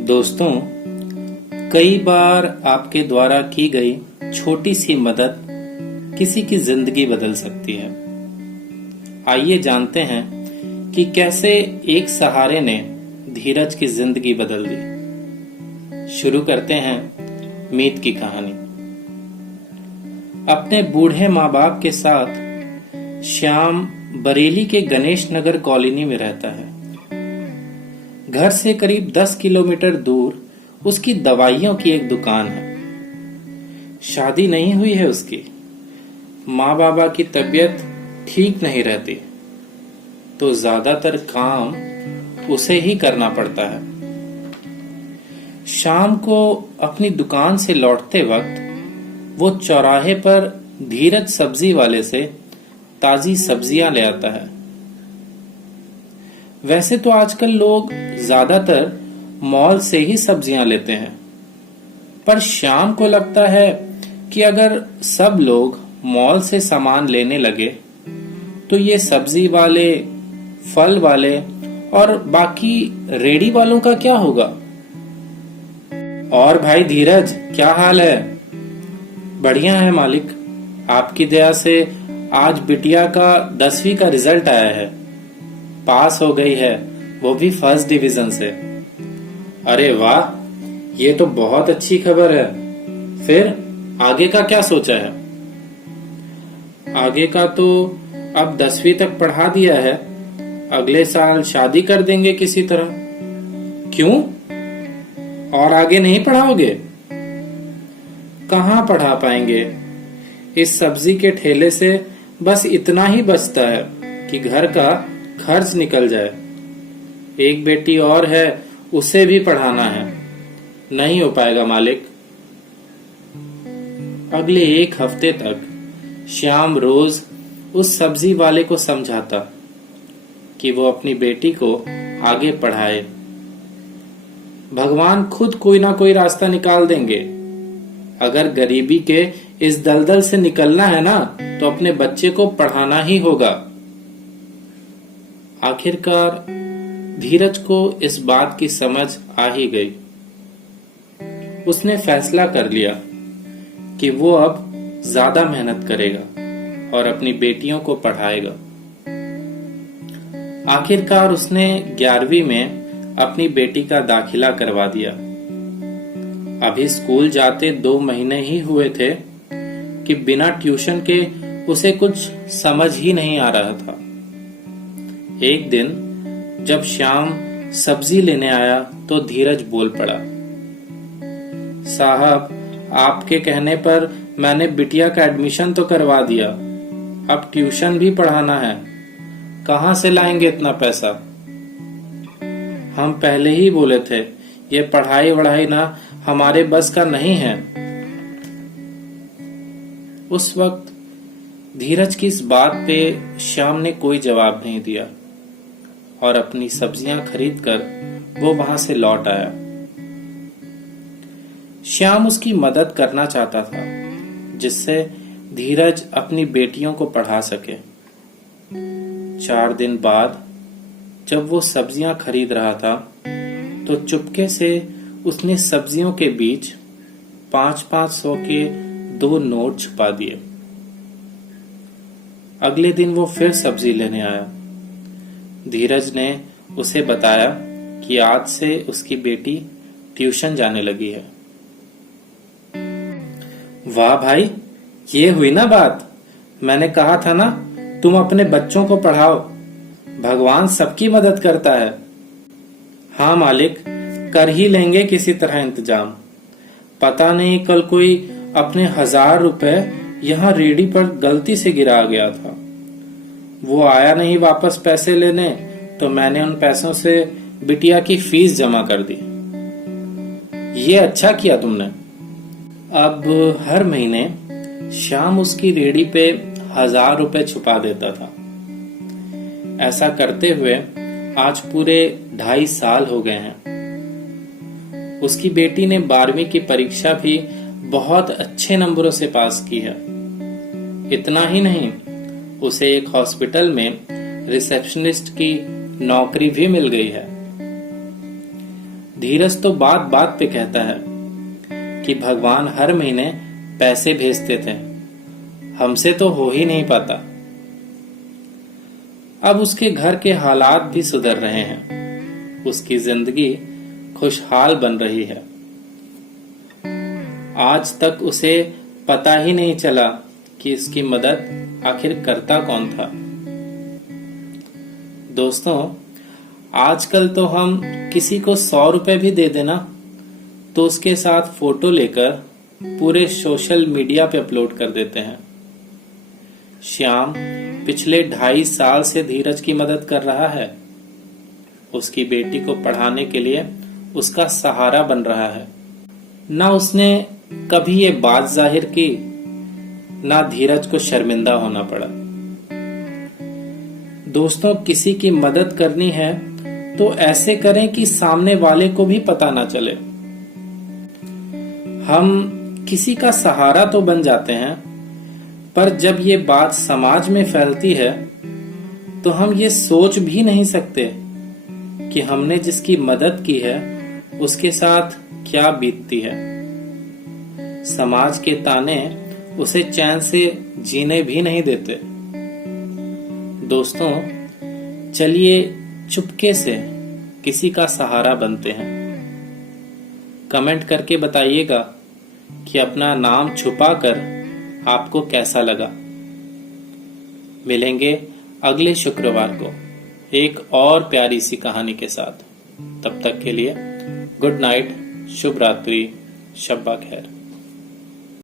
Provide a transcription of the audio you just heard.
दोस्तों, कई बार आपके द्वारा की गई छोटी सी मदद किसी की जिंदगी बदल सकती है। आइए जानते हैं कि कैसे एक सहारे ने धीरज की जिंदगी बदल दी। शुरू करते हैं मीत की कहानी। अपने बूढ़े माँ बाप के साथ श्याम बरेली के गणेश नगर कॉलोनी में रहता है। घर से करीब 10 किलोमीटर दूर उसकी दवाइयों की एक दुकान है। शादी नहीं हुई है उसकी। माँ बाबा की तबीयत ठीक नहीं रहती, तो ज्यादातर काम उसे ही करना पड़ता है। शाम को अपनी दुकान से लौटते वक्त वो चौराहे पर धीरज सब्जी वाले से ताजी सब्जियां ले आता है। वैसे तो आजकल लोग ज्यादातर मॉल से ही सब्जियां लेते हैं, पर श्याम को लगता है कि अगर सब लोग मॉल से सामान लेने लगे तो ये सब्जी वाले, फल वाले और बाकी रेडी वालों का क्या होगा। और भाई धीरज, क्या हाल है? बढ़िया है मालिक, आपकी दया से आज बिटिया का 10वीं का रिजल्ट आया है। पास हो गई है, वो भी फर्स्ट डिवीजन से। अरे वाह, ये तो बहुत अच्छी खबर है। फिर आगे का क्या सोचा है? आगे का तो अब 10वीं तक पढ़ा दिया है, अगले साल शादी कर देंगे किसी तरह। क्यों? और आगे नहीं पढ़ाओगे? कहाँ पढ़ा पाएंगे? इस सब्जी के ठेले से बस इतना ही बचता है कि घर का खर्च निकल जाए। एक बेटी और है, उसे भी पढ़ाना है। नहीं हो पाएगा मालिक। अगले एक हफ्ते तक श्याम रोज उस सब्जी वाले को समझाता कि वो अपनी बेटी को आगे पढ़ाए। भगवान खुद कोई ना कोई रास्ता निकाल देंगे। अगर गरीबी के इस दलदल से निकलना है ना, तो अपने बच्चे को पढ़ाना ही होगा। आखिरकार धीरज को इस बात की समझ आ ही गई। उसने फैसला कर लिया कि वो अब ज्यादा मेहनत करेगा और अपनी बेटियों को पढ़ाएगा। आखिरकार उसने 11वीं में अपनी बेटी का दाखिला करवा दिया। अभी स्कूल जाते 2 महीने ही हुए थे कि बिना ट्यूशन के उसे कुछ समझ ही नहीं आ रहा था। एक दिन जब श्याम सब्जी लेने आया तो धीरज बोल पड़ा, साहब, आपके कहने पर मैंने बिटिया का एडमिशन तो करवा दिया, अब ट्यूशन भी पढ़ाना है। कहाँ से लाएंगे इतना पैसा? हम पहले ही बोले थे, ये पढ़ाई वढ़ाई ना हमारे बस का नहीं है। उस वक्त धीरज की इस बात पे श्याम ने कोई जवाब नहीं दिया और अपनी सब्जियां खरीद कर वो वहां से लौट आया। श्याम उसकी मदद करना चाहता था, जिससे धीरज अपनी बेटियों को पढ़ा सके। 4 दिन बाद जब वो सब्जियां खरीद रहा था तो चुपके से उसने सब्जियों के बीच 500-500 के 2 नोट छुपा दिए। अगले दिन वो फिर सब्जी लेने आया। धीरज ने उसे बताया कि आज से उसकी बेटी ट्यूशन जाने लगी है। वाह भाई, ये हुई ना बात। मैंने कहा था ना, तुम अपने बच्चों को पढ़ाओ, भगवान सबकी मदद करता है। हाँ मालिक, कर ही लेंगे किसी तरह इंतजाम। पता नहीं कल कोई अपने 1000 रुपए यहाँ रेडी पर गलती से गिरा गया था। वो आया नहीं वापस पैसे लेने, तो मैंने उन पैसों से बिटिया की फीस जमा कर दी। ये अच्छा किया तुमने। अब हर महीने श्याम उसकी रेडी पे 1000 रुपए छुपा देता था। ऐसा करते हुए आज पूरे 2.5 साल हो गए हैं। उसकी बेटी ने 12वीं की परीक्षा भी बहुत अच्छे नंबरों से पास की है। इतना ही नहीं, उसे एक हॉस्पिटल में रिसेप्शनिस्ट की नौकरी भी मिल गई है। धीरज तो बात बात पे कहता है कि भगवान हर महीने पैसे भेजते थे, हमसे तो हो ही नहीं पाता। अब उसके घर के हालात भी सुधर रहे हैं, उसकी जिंदगी खुशहाल बन रही है। आज तक उसे पता ही नहीं चला कि इसकी मदद आखिर करता कौन था। दोस्तों, आजकल तो हम किसी को 100 रुपए भी दे देना तो उसके साथ फोटो लेकर पूरे सोशल मीडिया पे अपलोड कर देते हैं। श्याम पिछले 2.5 साल से धीरज की मदद कर रहा है, उसकी बेटी को पढ़ाने के लिए उसका सहारा बन रहा है। ना उसने कभी ये बात जाहिर की, ना धीरज को शर्मिंदा होना पड़ा। दोस्तों, किसी की मदद करनी है तो ऐसे करें कि सामने वाले को भी पता ना चले। हम किसी का सहारा तो बन जाते हैं, पर जब ये बात समाज में फैलती है तो हम ये सोच भी नहीं सकते कि हमने जिसकी मदद की है उसके साथ क्या बीतती है। समाज के ताने उसे चैन से जीने भी नहीं देते। दोस्तों, चलिए चुपके से किसी का सहारा बनते हैं। कमेंट करके बताइएगा कि अपना नाम छुपाकर आपको कैसा लगा। मिलेंगे अगले शुक्रवार को एक और प्यारी सी कहानी के साथ। तब तक के लिए गुड नाइट, शुभ रात्रि, शब्बा खैर।